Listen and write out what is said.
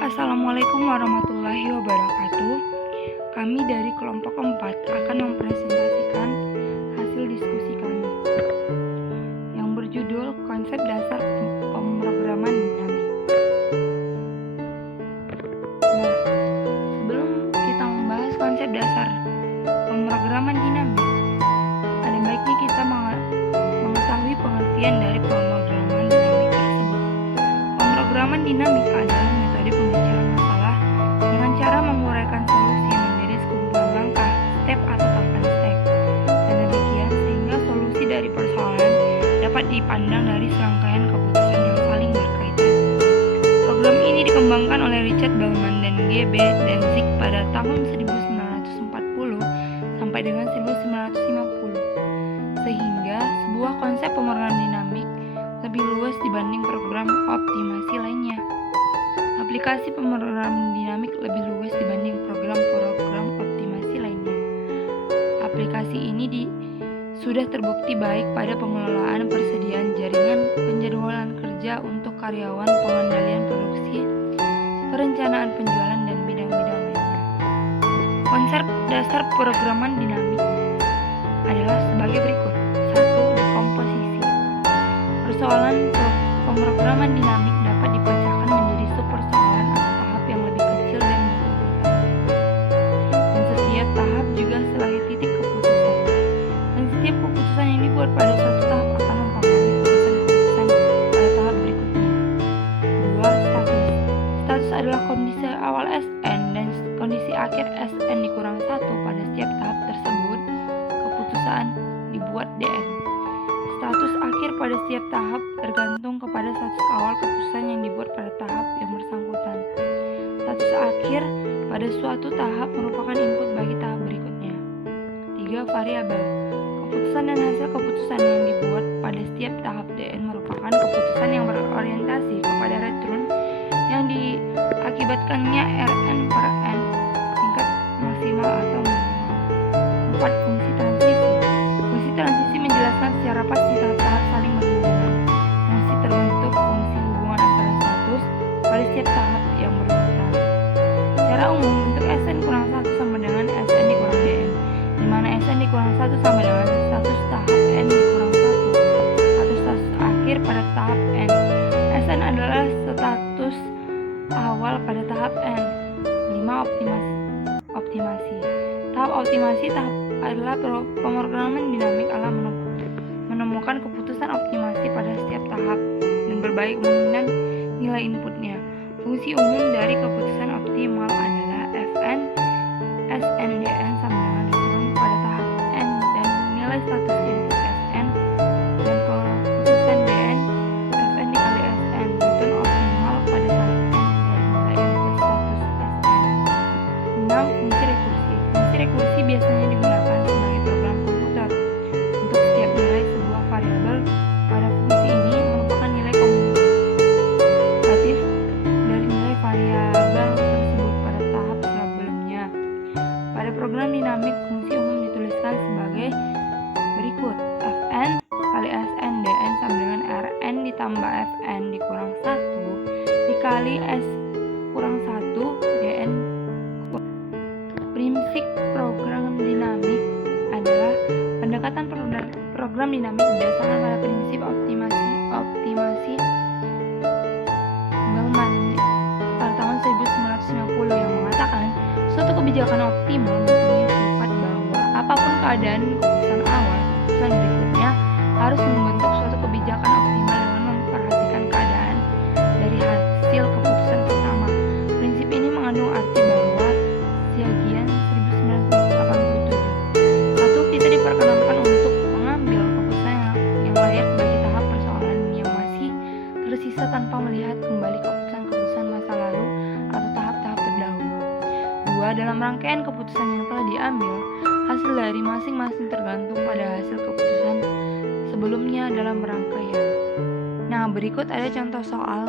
Assalamualaikum warahmatullahi wabarakatuh. Kami dari kelompok 4 akan mempresentasikan hasil diskusi kami yang berjudul Konsep Dasar Pemrograman Dinamik. Nah, sebelum kita membahas konsep dasar pemrograman dinamik, ada baiknya kita mengetahui pengertian dari pemrograman dinamik tersebut. Pemrograman dinamik adalah metode pembicaraan masalah dengan cara menguraikan solusi menjadi sekumpulan langkah, step atau tahapan-step, dan demikian sehingga solusi dari persoalan dapat dipandang dari serangkaian keputusan yang saling berkaitan. Program ini dikembangkan oleh Richard Bellman dan G. B. Danzig pada tahun 1940 sampai dengan 1950, sehingga sebuah konsep pemrograman dinamik lebih luas dibanding program optimasi lainnya. Aplikasi pemrograman dinamik lebih luas dibanding program-program optimasi lainnya. Aplikasi ini sudah terbukti baik pada pengelolaan persediaan jaringan, penjadwalan kerja untuk karyawan, pengendalian produksi, perencanaan penjualan, dan bidang-bidang lainnya. Konsep dasar pemrograman dinamik adalah sebagai berikut. 1. Dekomposisi. Persoalan pemrograman dinamik dapat dipecahkan menjadi subpersoalan atau tahap yang lebih kecil dan berurutan. Dan setiap tahap juga sebagai titik keputusan. Dan setiap keputusan yang dibuat pada suatu tahap akan mempengaruhi keputusan-keputusan pada tahap berikutnya. 2. Status. Status adalah kondisi awal Sn dan kondisi akhir Sn dikurang 1 pada setiap tahap tersebut. Keputusan dibuat Dn. Status akhir pada setiap tahap tergantung kepada status awal keputusan yang dibuat pada tahap yang bersangkutan. Status akhir pada suatu tahap merupakan input bagi tahap berikutnya. 3. Variabel. Keputusan dan hasil keputusan yang dibuat pada setiap tahap Dn merupakan keputusan yang berorientasi kepada return yang diakibatkannya Rn per n tingkat maksimal atau minimal. 4. Fungsi transisi. Fungsi transisi menjelaskan secara pasti tahap-tahap saling berhubungan. Fungsi terbentuk fungsi hubungan antara status pada setiap tahap yang berurutan. Secara umum, bentuk Sn kurang 1 sama dengan Sn dikurang Dn, di mana Sn dikurang 1 sama dengan status tahap n dikurang 1 atau status akhir pada tahap n. Sn adalah status awal pada tahap n. 5. Optimasi. Tahap optimasi adalah pemrograman dinamik adalah menemukan keputusan optimasi pada setiap tahap dan berbagai kemungkinan nilai inputnya. Fungsi umum dari keputusan optimal adalah Fn Sn Dn sama dengan return pada tahap n dan nilai status input Sn dan keputusan Dn Fn dikali Sn. Return optimal pada tahap n dari nilai input status Sn. 6. Fungsi rekursi. Fungsi rekursi biasanya digunakan sebagai program komputer untuk setiap nilai sebuah variabel. Pada fungsi ini merupakan nilai kumulatif dari nilai variabel tersebut pada tahap sebelumnya. Pada program dinamik, fungsi umum dituliskan sebagai berikut. Fn kali Sn Dn sama dengan Rn ditambah Fn dikurang 1 dikali S kurang 1 Dn. Prinsip program dinamik adalah pendekatan program dinamik berdasarkan pada prinsip optimasi Bellman pada tahun 1950 yang mengatakan suatu kebijakan optimal mempunyai sifat bahwa apapun keadaan keputusan awal, keputusan berikutnya harus membentuk suatu kebijakan optimal dengan memperhatikan keadaan dari hasil keputusan pertama. Prinsip ini mengandung arti bahwa Siagian 1987. 1. Kita diperkenankan untuk mengambil keputusan yang layak bagi tahap persoalan yang masih tersisa tanpa melihat kembali keputusan-keputusan masa lalu atau tahap-tahap terdahulu. 2. Dalam rangkaian keputusan yang telah diambil, hasil dari masing-masing tergantung pada hasil keputusan sebelumnya dalam rangkaian. Nah, berikut ada contoh soal